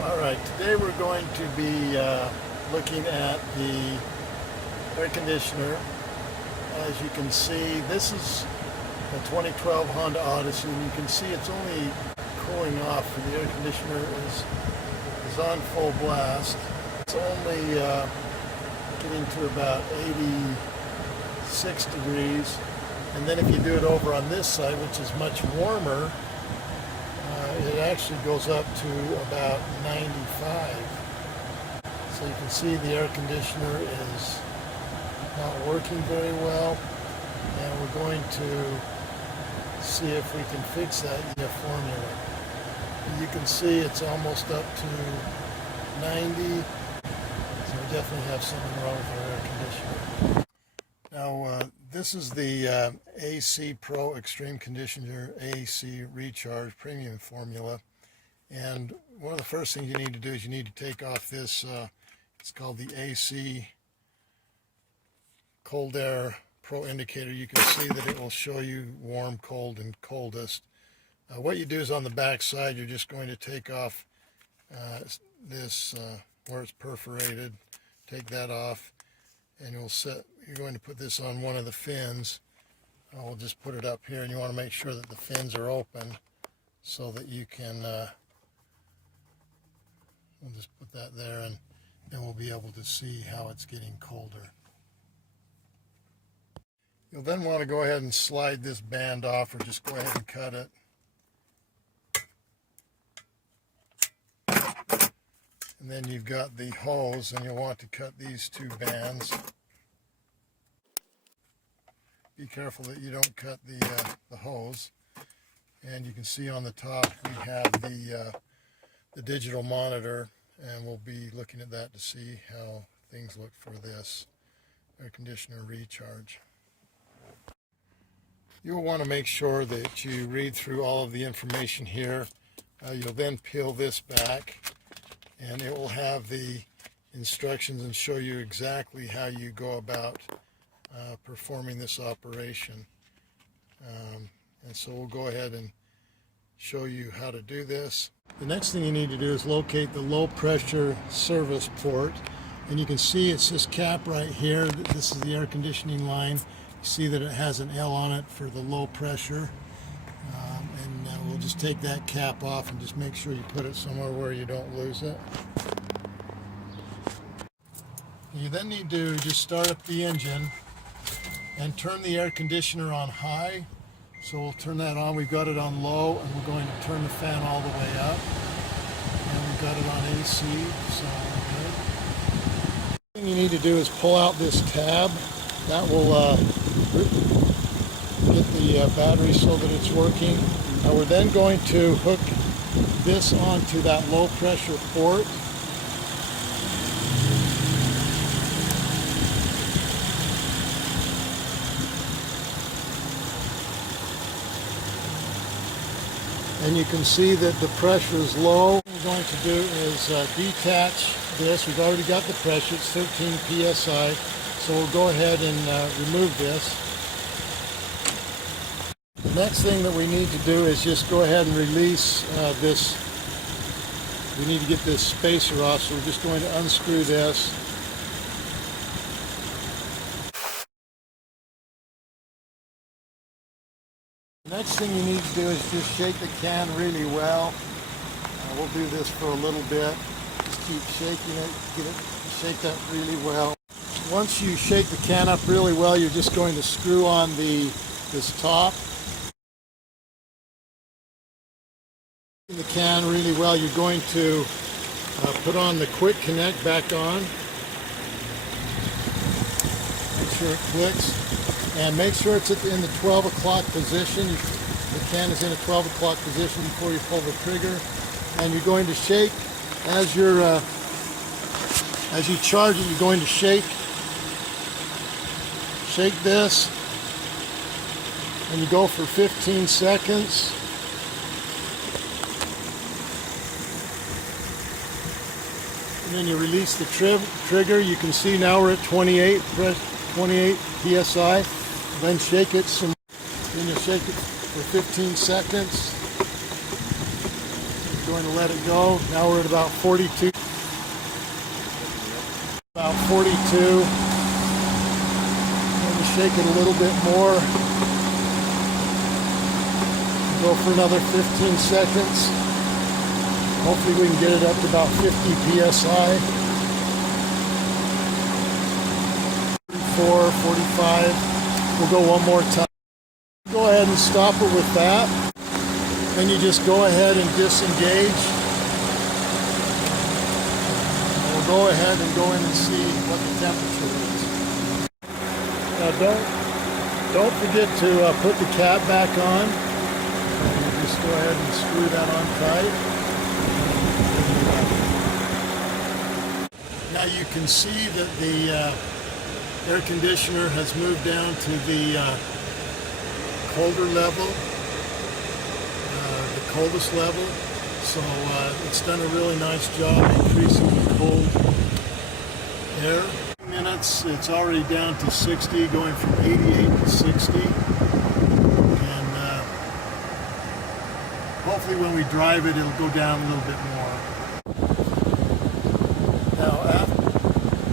Alright, today we're going to be looking at the air conditioner. As you can see, this is a 2012 Honda Odyssey, and you can see it's only cooling off. The air conditioner is on full blast. It's only getting to about 86 degrees, and then if you do it over on this side, which is much warmer, it actually goes up to about 95. So you can see the air conditioner is not working very well, and we're going to see if we can fix that via formula. You can see it's almost up to 90, so we definitely have something wrong with our air conditioner. Now this is the AC Pro Extreme Conditioner AC Recharge Premium Formula, and one of the first things you need to do is you need to take off this, it's called the AC Cold Air Pro Indicator. You can see that it will show you warm, cold, and coldest. What you do is on the back side, you're just going to take off this where it's perforated, take that off, and you're going to put this on one of the fins. I'll just put it up here, and you want to make sure that the fins are open so that you can, we'll just put that there, and then we'll be able to see how it's getting colder. You'll then want to go ahead and slide this band off, or just go ahead and cut it. And then you've got the hose, and you'll want to cut these two bands. Be careful that you don't cut the hose. And you can see on the top we have the digital monitor, and we'll be looking at that to see how things look for this air conditioner recharge. You'll want to make sure that you read through all of the information here. You'll then peel this back, and it will have the instructions and show you exactly how you go about performing this operation. And so we'll go ahead and show you how to do this. The next thing you need to do is locate the low pressure service port, and you can see it's this cap right here. This is the air conditioning line. You see that it has an L on it for the low pressure, and we'll just take that cap off and just make sure you put it somewhere where you don't lose it. You then need to just start up the engine and turn the air conditioner on high. So we'll turn that on. We've got it on low, and we're going to turn the fan all the way up. And we've got it on AC, so we're good. The thing you need to do is pull out this tab. That will get the battery so that it's working. We're then going to hook this onto that low pressure port. And you can see that the pressure is low. What we're going to do is detach this. We've already got the pressure, it's 13 psi. So we'll go ahead and remove this. The next thing that we need to do is just go ahead and release this. We need to get this spacer off, so we're just going to unscrew this. The next thing you need to do is just shake the can really well. We'll do this for a little bit. Just keep shaking it, get it shaked up really well. Once you shake the can up really well, you're just going to screw on this top. The can really well, you're going to put on the quick connect back on. Make sure it clicks, and make sure it's in the 12 o'clock position. The can is in a 12 o'clock position before you pull the trigger, and you're going to shake as you charge it. You're going to shake this, and you go for 15 seconds. And then you release the trigger. You can see now we're at 28 psi. Then shake it some. Then you shake it for 15 seconds. Going to let it go. Now we're at about 42. About 42. Going to shake it a little bit more. Go for another 15 seconds. Hopefully we can get it up to about 50 psi. 44, 45. We'll go one more time. Go ahead and stop it with that. Then you just go ahead and disengage. We'll go ahead and go in and see what the temperature is. Now don't forget to put the cap back on. Just go ahead and screw that on tight. Now you can see that the air conditioner has moved down to the colder level, the coldest level. So it's done a really nice job increasing the cold air. Minutes, it's already down to 60, going from 88 to 60. Hopefully when we drive it, it'll go down a little bit more. Now,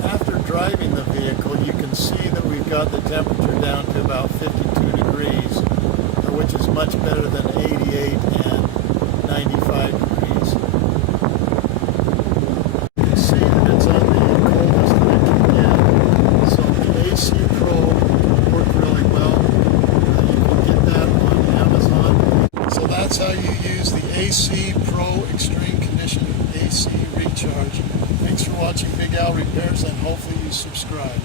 after driving the vehicle, you can see that we've got the temperature down to about 52 degrees, which is much better than 88 and 95 degrees. You can see that it's on the coldest that it can get. So the AC Pro worked really well. You can get that on Amazon. So that's how you use the AC Pro Extreme Condition AC Recharge. Thanks for watching Big Al Repairs, and hopefully you subscribe.